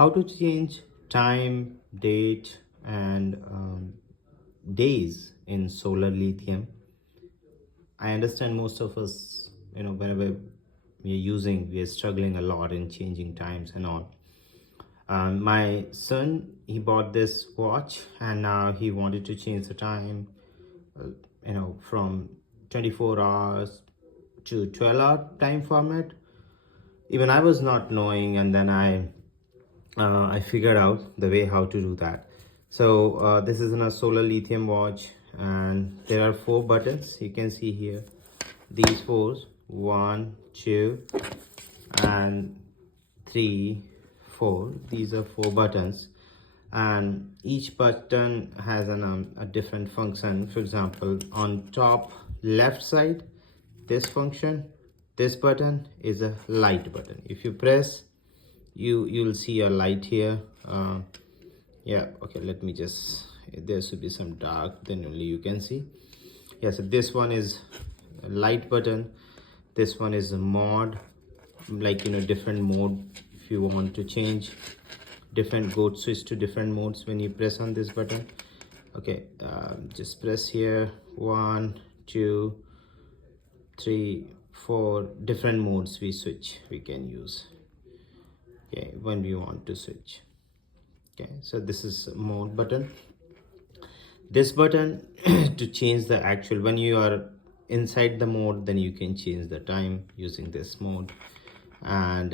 how to change time, date, and days in Solar Lithium. I understand most of us, whenever we're struggling a lot in changing times and all. My son, he bought this watch and now he wanted to change the time, from 24 hours to 12-hour time format. Even I was not knowing, and then I figured out the way how to do that. So this is in a Solar Lithium watch, and there are 4 buttons. You can see here these 4, 1, 2, and 3, 4. These are 4 buttons, and each button has a different function. For example, on top left side, this function, this button is a light button. If you press, you'll see a light here. Yeah, okay, let me just, there should be some dark, then only you can see. Yeah, so this one is a light button, this one is a mode, like different mode. If you want to change different, switch to different modes when you press on this button. Okay, just press here, 1, 2, 3, 4 different modes we can use, okay, when we want to switch. Okay, so this is mode button. This button to change the actual, when you are inside the mode, then you can change the time using this mode. And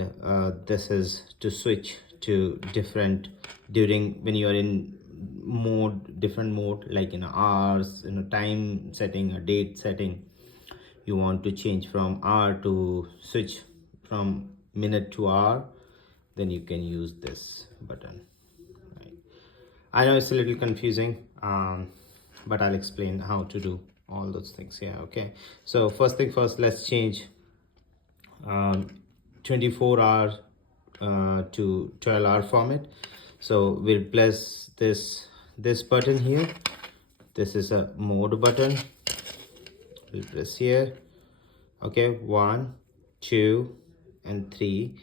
this is to switch to different, during when you are in mode, different mode, like hours, time setting, a date setting. You want to change from hour to switch from minute to hour, then you can use this button. Right? I know it's a little confusing, but I'll explain how to do all those things here. Okay, so first thing first, let's change 24 hour to 12-hour format. So we'll press this button here. This is a mode button. We'll press here. Okay, 1, 2, and 3.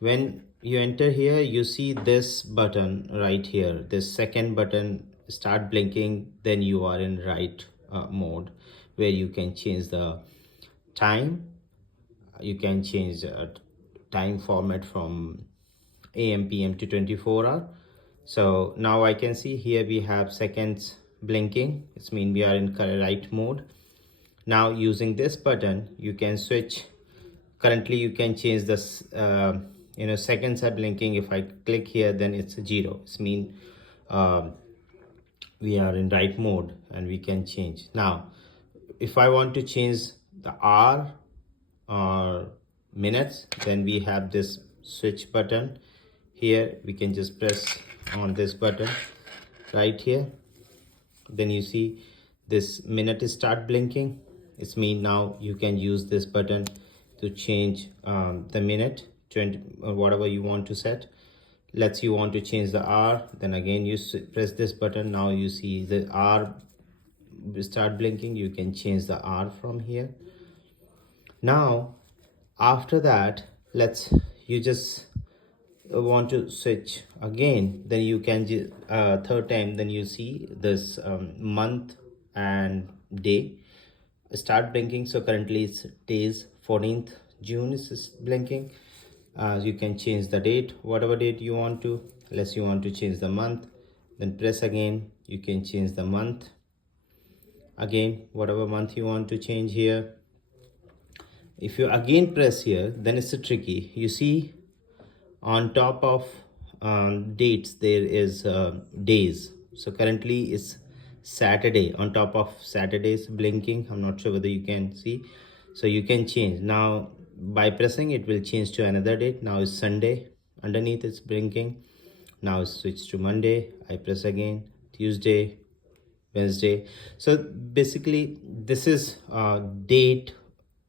When you enter here, you see this button right here, this second button start blinking, then you are in right mode, where you can change the time. You can change time format from AM PM to 24 hour. So now I can see here we have seconds blinking. It means we are in right mode. Now using this button, you can switch. Currently you can change this, seconds are blinking. If I click here, then it's 0. It means we are in right mode and we can change. Now if I want to change the hour or minutes, then we have this switch button here. We can just press on this button right here, then you see this minute is start blinking. It's mean now you can use this button to change the minute, 20 or whatever you want to set. Let's you want to change the hour, then again you press this button. Now you see the hour start blinking. You can change the hour from here. Now after that, you just want to switch again, then you can third time, then you see this month and day start blinking. So currently it's days 14th June is blinking. You can change the date, whatever date you want to. Unless you want to change the month, then press again, you can change the month again, whatever month you want to change here. If you again press here, then it's a tricky. You see on top of dates there is days. So currently it's Saturday. On top of Saturdays blinking. I'm not sure whether you can see. So you can change. Now by pressing, it will change to another date. Now it's Sunday. Underneath it's blinking. Now it's switched to Monday. I press again, Tuesday, Wednesday. So basically this is date,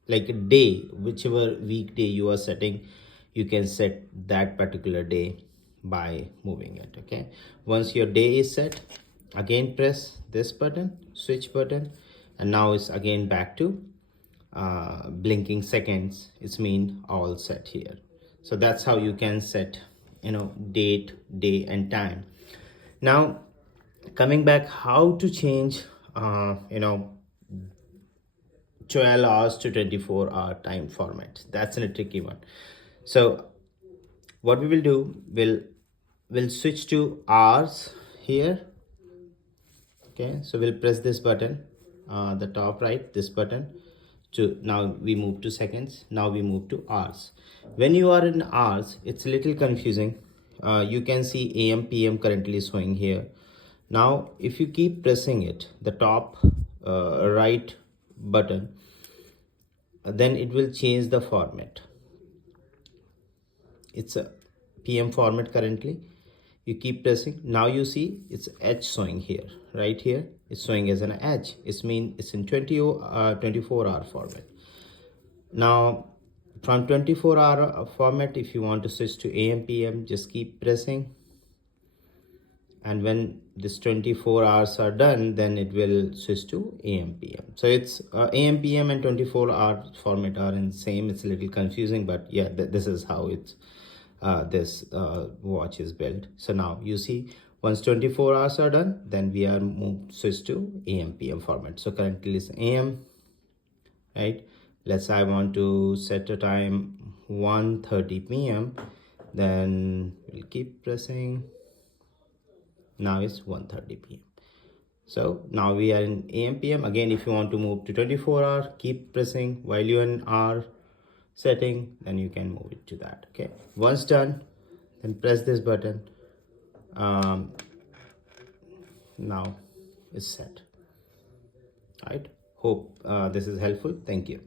like a day, whichever weekday you are setting, you can set that particular day by moving it. Okay, once your day is set, again press this button, switch button, and now it's again back to blinking seconds. It's mean all set here. So that's how you can set date, day and time. Now coming back, how to change 12 hours to 24-hour time format. That's a tricky one. So what we will do, we'll switch to hours here. Okay, so we'll press this button, the top right, this button. To now we move to seconds, now we move to hours. When you are in hours, it's a little confusing. You can see AM PM currently showing here. Now if you keep pressing it, the top right button, then it will change the format. It's a PM format currently. You keep pressing, now you see it's H showing here. Right here it's showing as an H. It's mean it's in 24-hour format. Now from 24-hour format, if you want to switch to AM PM, just keep pressing, and when this 24 hours are done, then it will switch to AM PM. So it's AM PM and 24-hour format are in same. It's a little confusing, but yeah, this is how it's this watch is built. So now you see, once 24 hours are done, then we are switched to AM PM format. So currently it's AM, right? Let's say I want to set a time 1:30 p.m. then we'll keep pressing. Now it's 1:30 p.m. So now we are in AM PM. Again, if you want to move to 24 hour, keep pressing while you're in hour setting, then you can move it to that. Okay, once done, then press this button. Now it's set. Right, hope this is helpful. Thank you.